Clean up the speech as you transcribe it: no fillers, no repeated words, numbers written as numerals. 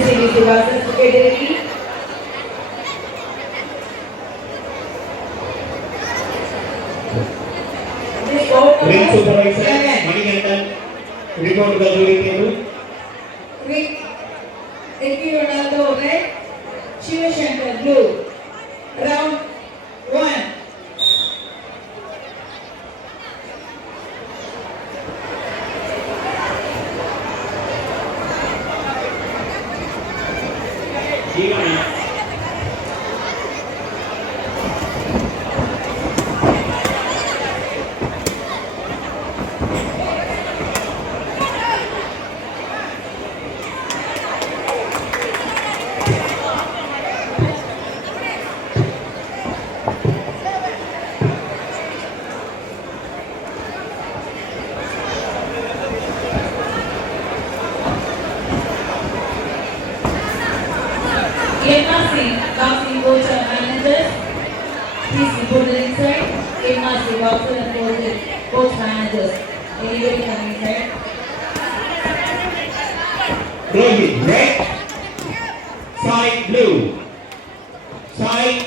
CBC versus Fidelity. This court Ring number supervisor, 11. Manikandan, report to the jury table. Ring LP Ronaldo red, Shiva Shankar blue. Round 1. Casting both managers. Please report the inside. Casting boxer and both managers. Anybody coming inside? Rohit, red. Side blue. Side